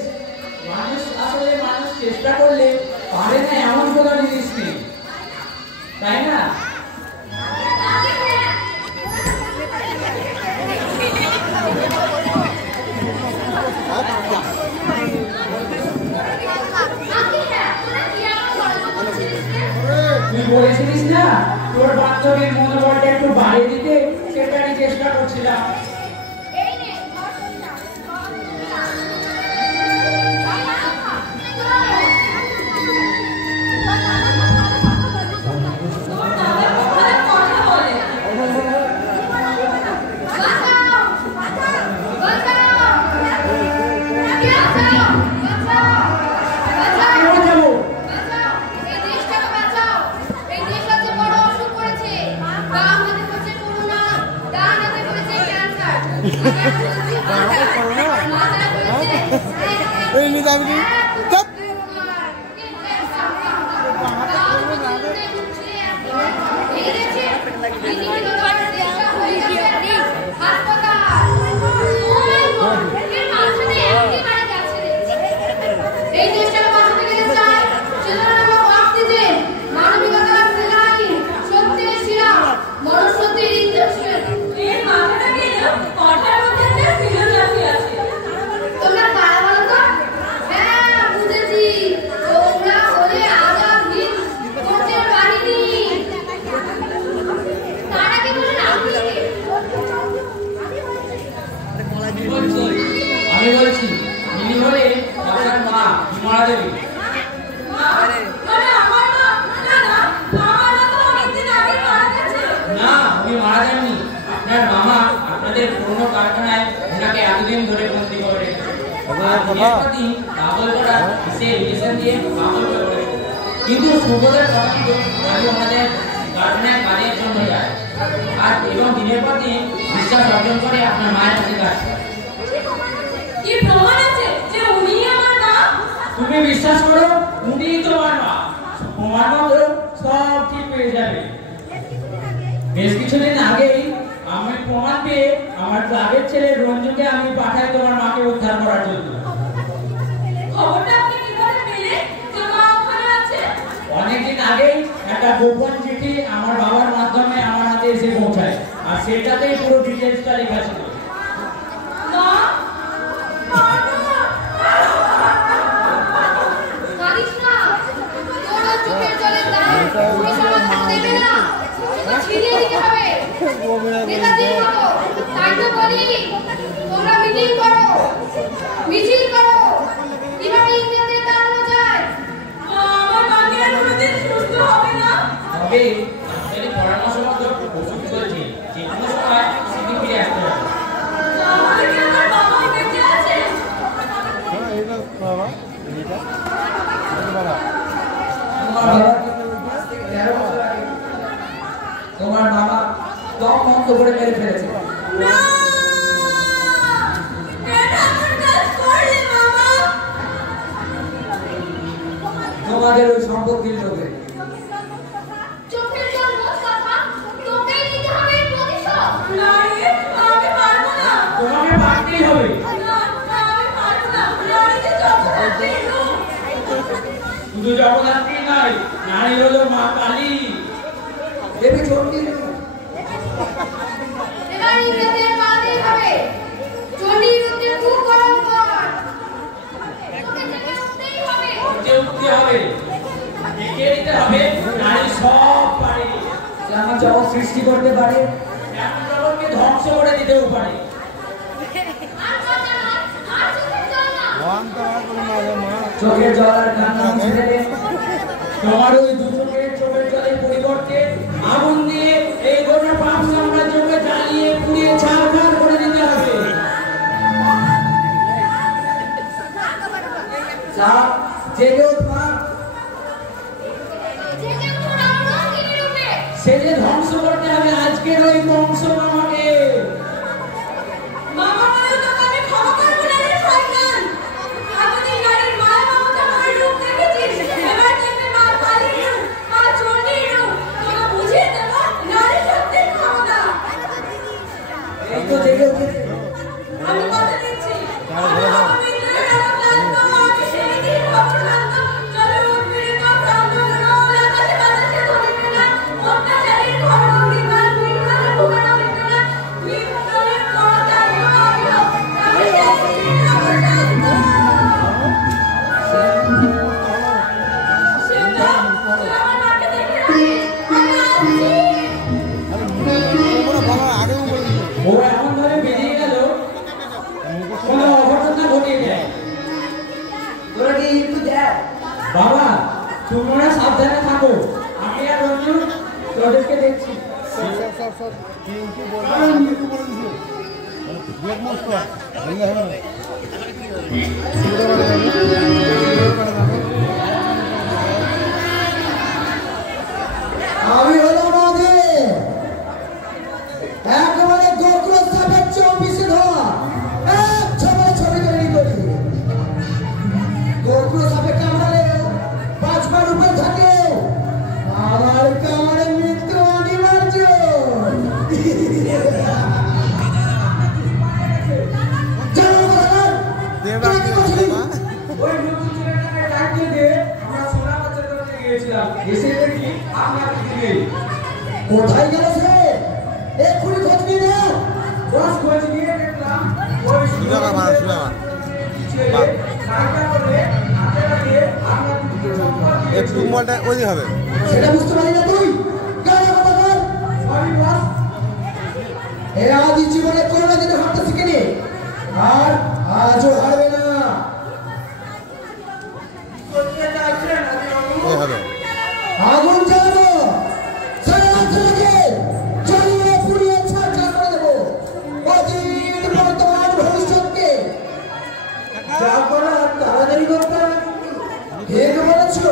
মানুষ চেষ্টা করলে পারে না এমন কোনো জিনিস নেই, তাই না? আগে হ্যাঁ, আগে হ্যাঁ, তোরা কি আমার গল্প করছিলিস রে? তুই বলেছিলিস না তোর বান্ধবীর মনোবলটা একটু বাড়িয়ে দিতে, সেটারই চেষ্টা করছিলাম। এই নে, তোর দাদা কোথায় কথা বলে? বাঁচাও! বাঁচাও! কে আছো? বাঁচাও! বাঁচাও! কেমন যাবো? বাঁচাও! এই দেশটাকে বাঁচাও! এই দেশটা যে বড় অসুখ করেছে। বাম হাতে করেছে করোনা, ডান হাতে করেছে ক্যান্সার। মাথায় করেছে এই নিজামি চুপ। এই দেশটাকে বাঁচাতে গেলে চাই চেতনার অক্সিজেন, মানবিকতার সেনানি, সত্যের শিরা, মনুষ্যত্বের ইঞ্জেকশন। এর মাথাটাকে না, কথার মধ্যে একটা ফিলোসফি আছে। তোমরা কারা বলো তো? হ্যাঁ, বুঝেছি। তোমরা হলে আজাদ হিন্দ ফৌজের বাহিনী। তারা কি বলে না? আমি বলছি ইনি হলে আপনার মা হিমালয় দেবী। মা? মানে আমার মা? না না, আমার মা তো অনেকদিন আগে মারা গেছে। না, উনি মারা যাননি। আপনার মামা আপনাদের পুরনো কারখানায় ওনাকে এতদিন ধরে বন্দি করে রেখেছে। আর দিনের পর দিন পাগল করা সে ইঞ্জেকশন দিয়ে পাগল করে রেখেছে। কিন্তু সুবোধের কথা মতো আমি ওনাদের কারণে কাজের জন্য যায় আর এবং দিনের পর দিন বিশ্বাস অর্জন করে আপনার মায়ের কাছে কাজ করে। কি প্রমাণ আছে যে উনি আমার মা? তুমি বিশ্বাস করো উনিই তোমার মা। প্রমাণ মতো সব ঠিক হয়ে যাবে। বেশ কিছুদিন আগেই আমি প্রমাণ পেয়ে আমার ক্লাবের ছেলে রঞ্জুকে আমি পাঠাই তোমার মাকে উদ্ধার করার জন্য। খবরটা আপনি কিভাবে পেলেন যে মা ওখানে আছে? অনেকদিন আগেই একটা গোপন চিঠি আমার বাবার মাধ্যমে আমার হাতে এসে পৌঁছায় আর সেটাতেই পুরো ডিটেইলসটা লেখা ছিল। মা কাঁদিস না, তোর ওই চোখের জলের দাম পুলিশ আমাদের দেবে না, তোকে ছিনিয়ে নিতে হবে। নেতাজির মতো, তাই তো বলি, তোমরা মিটিং করো, মিছিল করো, কিভাবে ইংরেজদের তাড়ানো যায়। মা আমার মাকে আর কোনোদিন সুস্থ হবে না। তবে যদি পরামর্শ মতো ওষুধ চলছে যে কোনো সময় সেদিন ফিরে আসতে হবে। তাহলে কি আমার বাবা বেঁচে আছে? তোমার বাবা দম বন্ধ করে মেরে ফেলেছে। না! কেন এমন কাজ করলে মামা? তোমাদের ওই সম্পত্তির লোভে। চোখের জল মোট কথা, তোকেই নিতে হবে এর প্রতিশোধ। না রে, আমি পারবো না। তোমাকে পারতেই হবে। না, আমি পারবো না। নারীদের জগদ্ধাত্রী রূপ। শুধু জগদ্ধাত্রী নয়, নারী হলো মা কালী। দেবী চণ্ডী এবার ইংরেজদের পালাতেই হবে। চণ্ডীর রূপের মুখ গরম কর। তোকে জেগে উঠতেই হবে। যে উঠতে হবে একে দিতে হবে। নারী সব পারে, যে আমার জগৎ সৃষ্টি করতে পারে, এমন জগৎকে ধ্বংস করে দিতেও পারে। আর কথা নয়, আর চোখের জল না। চোখের জল আর কান্না মুছে দেবে। তোমার ওই দু চোখের জলের পরিবর্তে আগুন দিয়ে এই গোটা পাপ সাম্রাজ্যকে জ্বালিয়ে পুড়িয়ে ছারখার করে দিতে হবে। যা জেগে উঠবা, জেগে উঠো রণরঙ্গিনী রূপে। সে যে ধ্বংস করতে হবে আজকের ওই বংশ আমাকে। মামা বলে তোকে আমি ক্ষমা করবো না রে শয়তান। এতদিন নারীর মায়া মমতা ভরে রূপ দেখেছিস, এবার দেখবি মা কালীর রূপ, মা চণ্ডীর রূপ। তোকে বুঝিয়ে দেবো নারী শক্তির ক্ষমতা। এই তো জেগে উঠেছে। আমি কথা দিচ্ছি, আমি অপবিত্রের অবক্লান্ত, আমি সেদিন অপশান্ত, চলো উৎপীড়িত, প্রান্তর, আকাশে বাতাসে ধরিবে না, অত্যাচারীর খড়গণ্ডি কাল বিড়াল ভুবনা বিপিনা, বিপ্লবের করতাল ভাবিল, আমি সেদিন অপশান্ত। সেটা, তুই আমার মাকে দেখে রাখিস, আমি আসছি। ও এমন ভাবে বেরিয়ে গেল কোনো অঘটনা ঘটিয়ে দেয়। তোরা কি একটু দেখ। বাবা তোমরা সাবধানে থাকো, আমি আর রঞ্জু তোদেরকে দেখছি। আমি হলাম আমাদের একেবারে গোকুল সাপের চব্বিশে ধোয়া এক ছবি ছবি তৈরি করি। গোকুল সাপে কামড়ালে 5 বার উপরে থাকে, আমার কামড়ে মৃত্যু অনিবার্য। জানো কথা তোরা কি করছিলি? ওই নতুন ছেলেটাকে ডাকিয়ে দিয়ে আমরা সোনা বাচ্চা করতে গিয়েছিলাম। এসে দেখি আপনার কিছু নেই। কোথায় গেল সে? এক্ষুনি খোঁজ নিয়ে নাও। বস খোঁজ নিয়ে দেখলাম ওই ছেলে সাইকেল করে হাতে লাগিয়ে আপনার দিকে চম্পা দিয়ে সেটা বুঝতে পারি না তুই? কেন কথা বল? Sorry boss. এ আদি জীবনে করোনা দিনে হাঁটতে শিখেনি আর আজও হারবে না। করতে চাইছেন আগুন জ্বালাবো, সারা রাজ্যটাকে জ্বালিয়ে পুড়িয়ে ছারখার করে দেবো। অতীত, বর্তমান, ভবিষ্যৎকে যা করার তাড়াতাড়ি করতে হবে। ঠিক বলেছো।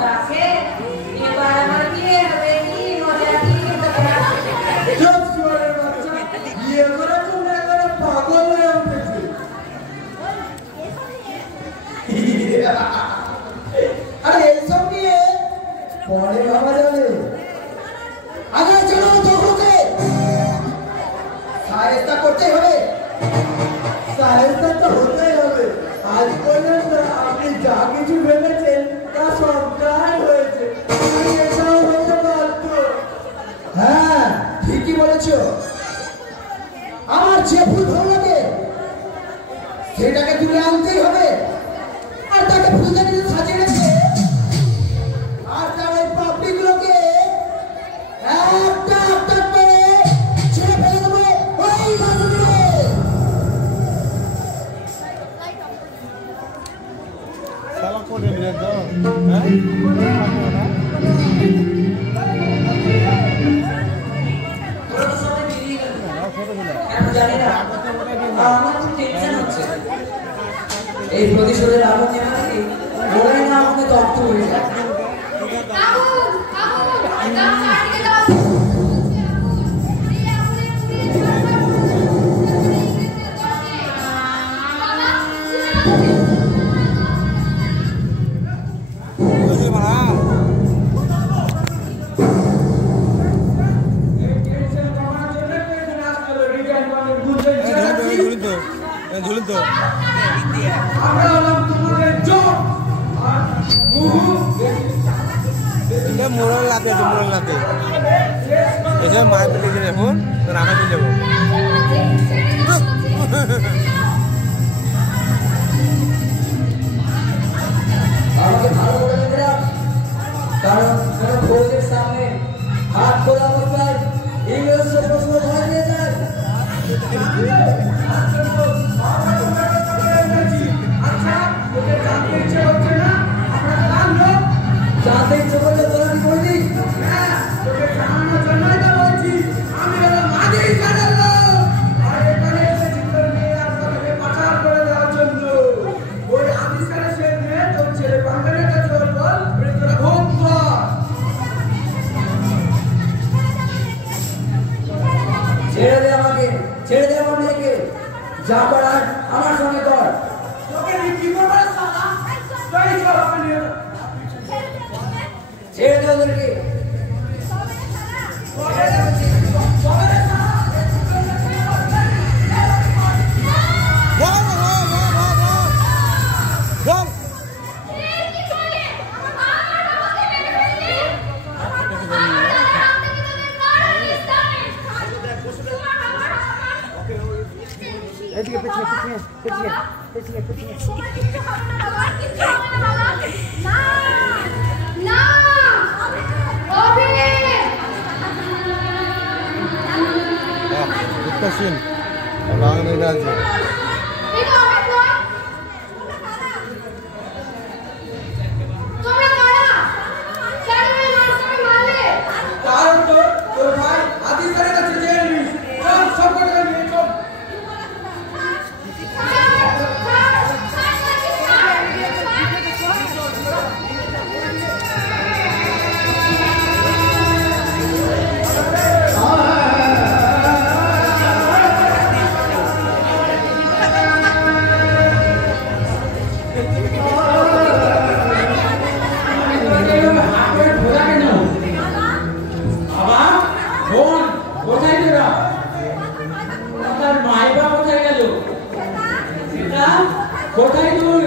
থাকে এবার আমার বিয়ে হবে কি মজা কি চুপ শুয়ারের বাচ্চা, বিয়ে করে তুমি একেবারে পাগল হয়ে উঠেছে। আরে এইসব নিয়ে পরে ভাবা যাবে। আগে চলো তোকে সাহেস্তা করতে হবে। সাহেবটা তো হতেই হবে। আজ পর্যন্ত আপনি যা কিছু ভেবেছেন তা সবটাই হয়েছে। এটাও হতে পারত। হ্যাঁ ঠিকই বলেছ। আমার যে ফুল ভালো লাগে সেটাকে তুলে আনতেই হবে, আর তাকে ফুলদানিতে সাজিয়ে রেখে আর তার ওই পাপড়িগুলোকে একটা একটা করে ছেড়ে ফেলে দেবো ওই গাছগুলো। সালা করে নিয়ে তো হ্যাঁ আমার খুব টেনশন হচ্ছে। এই প্রতিশোধের আলোকে নাকি মনে না আমাকে তপ্ত হয়ে যায়। আগুন আগুন দাও চারদিকে দাও এই আগুনে বুঝলি মারা ঝুলুন তো আমরা হলাম তোমাদের চোখ আর এটা মোড়ল লাতে আছে, মোড়ল লাতে এসে মায়ের পেটে গেলে এখন রান্না দিয়ে যাবো। আমাকে ভালো করে দেখে রাখ, কারণ কোনো খোঁজের সামনে হাত খোলা অবস্থায় ইংরেজ প্রশ্ন ধরে নিয়ে যায়। জানতে ইচ্ছে করলে তোরা কি করবি? ছেড়ে দে আমাকে, ছেড়ে দে আমার মেয়েকে, যা করার আমার সঙ্গে কর। ছেড়ে দে ওদেরকে। সিন বাংলা রাজ্য কারণ তোর ভাই আদি করে কাছে জেনে নিস সব করে নিয়ে চল। কোথায় তুই?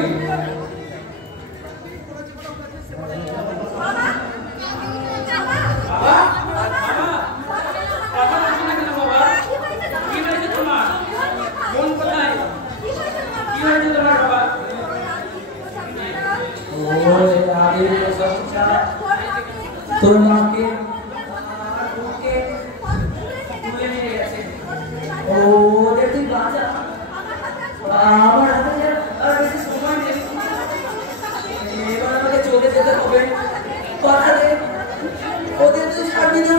তোর মাকে তুলে নিয়ে গেছে। ওদের তুই বাঁচা, আমার হাতে আর বেশি সময় নেই। এবার আমাকে চলে যেতে হবে। কথা দে, ওদের তুই ছাড়বি না।